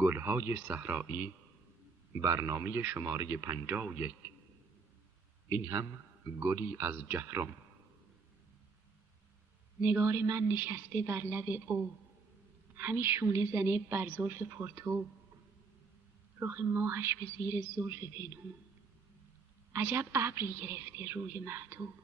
گلهای صحرایی، برنامه شماره 51. این هم گلی از جهرم. نگار من نشسته بر لب او، همی شونه زنه بر زلف پرتو. رخ ماهش به زیر زلف پنهون، عجب ابری گرفته روی مهدو.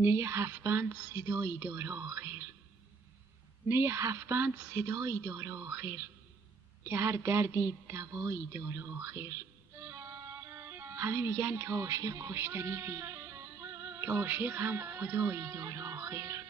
نی هفت‌بند صدایی داره آخر، نی هفت‌بند صدایی داره آخر، که هر دردی دوایی داره آخر. همه میگن که عاشق کشتنی بی، که عاشق هم خدایی داره آخر.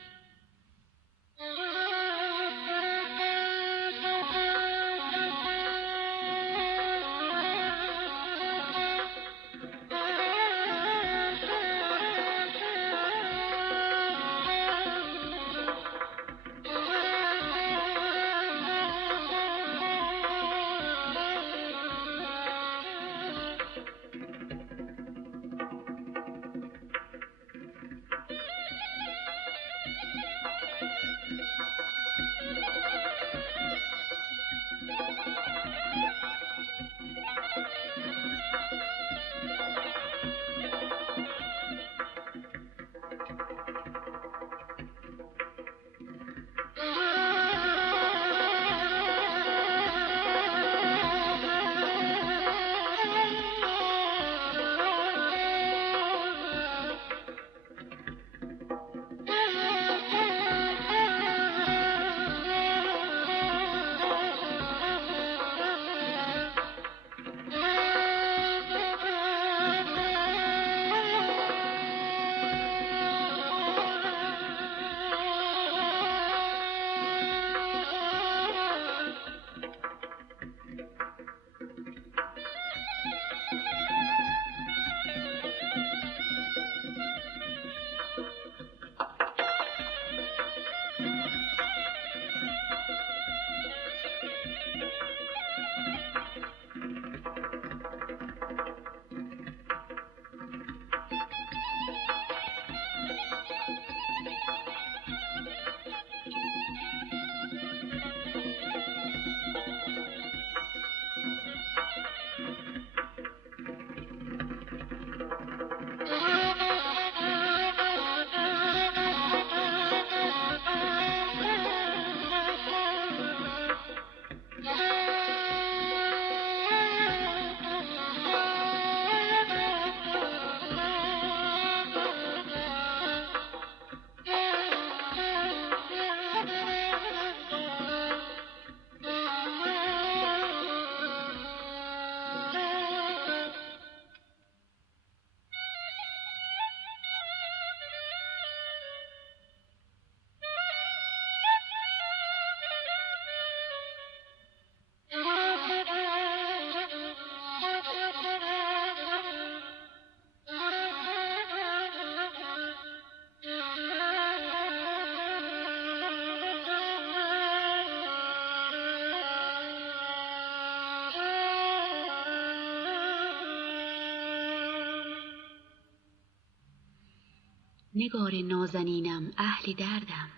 نگار نازنینم اهل دردم،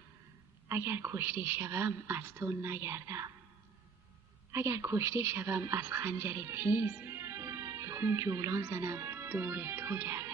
اگر کشته شوم از تو نگردم. اگر کشته شوم از خنجر تیز، به خون جولان زنم دور تو گردم.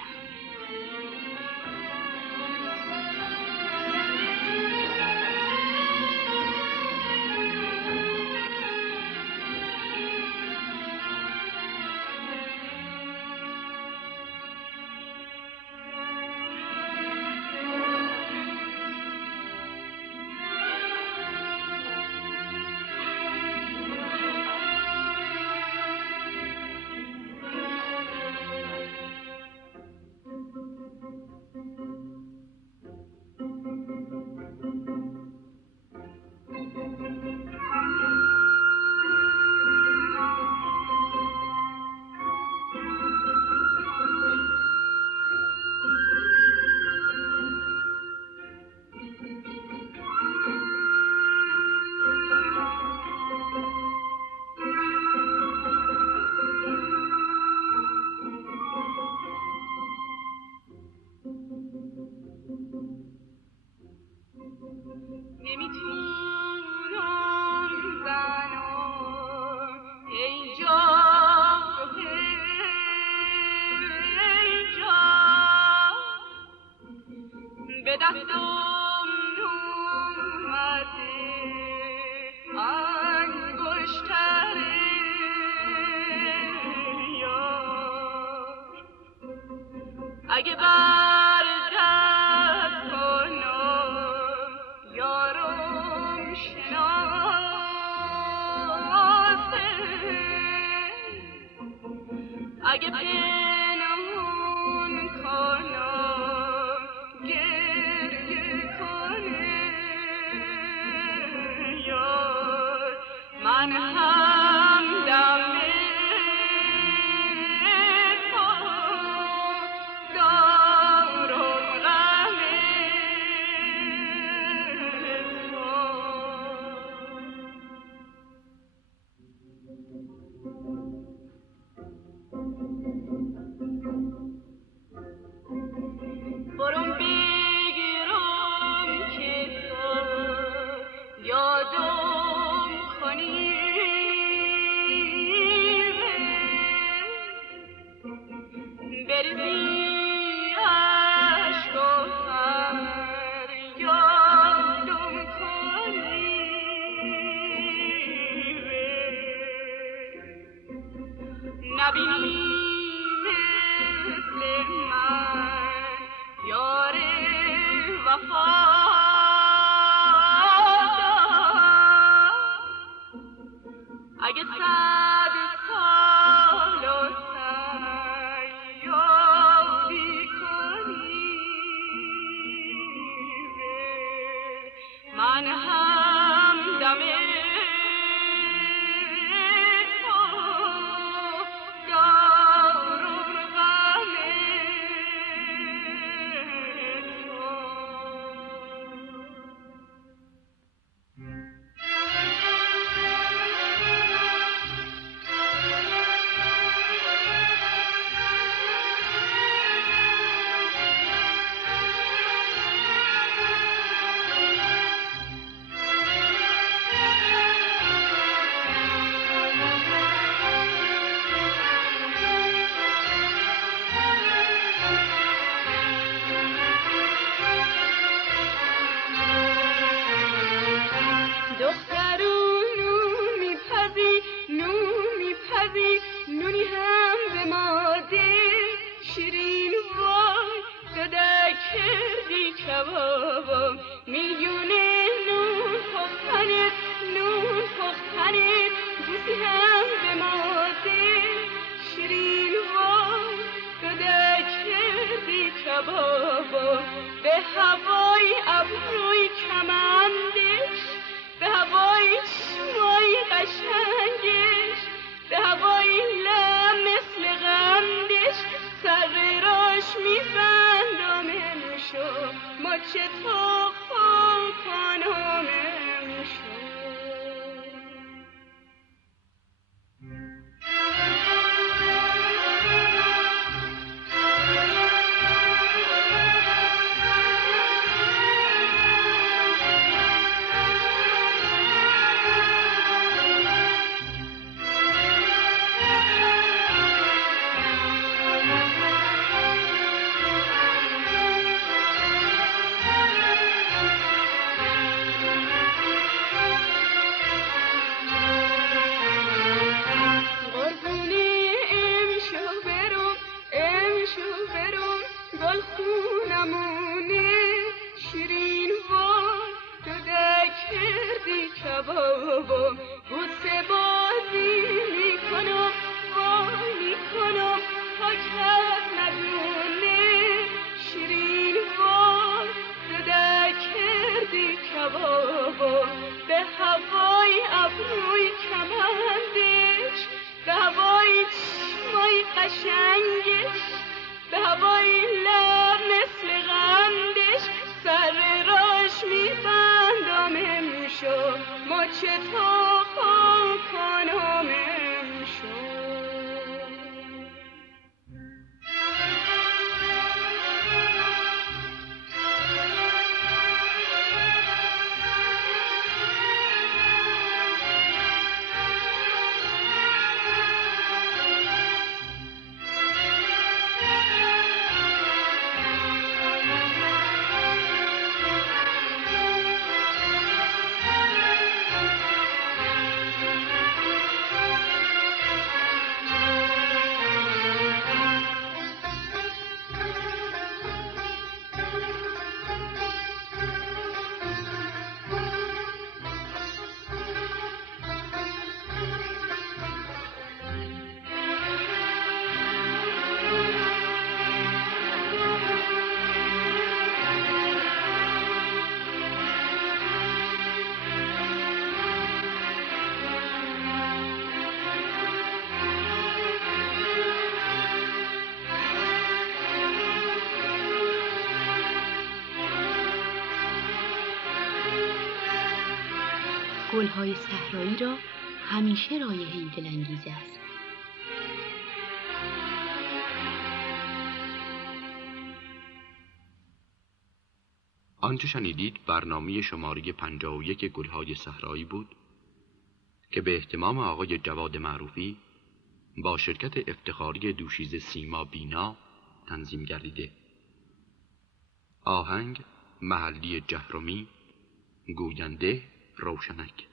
اگه بر دست کنم یارم شناسه، اگه پنهون کنم گریه کنه یار، من همدم برم بگیرم که تو یادم کنی، بریزی عشق و فریادم کنی، نبینی مثل من یار وفادار، اگه 100 سال و یادی کنی، من همدم نونی هم به ماده شیرین وای داده کردی کبابم، میونه نون پختنت بوسی هم به ماده شیرین وای داده کردی کبابم، به هوای ابروی کمندش، به هوای چشمای قشنگش، به هوای لب مثل غندش، سرراش میبندم امشو مچ تو خوب کنم امشو. گلهای صحرایی را همیشه رایحه‌ای دلانگیز است. آنچه شنیدید برنامه شماره 51 گلهای صحرایی بود که به اهتمام آقای جواد معروفی با شرکت افتخاری دوشیزه سیما بینا تنظیم گردیده. آهنگ محلی جهرمی، گوینده روشنک.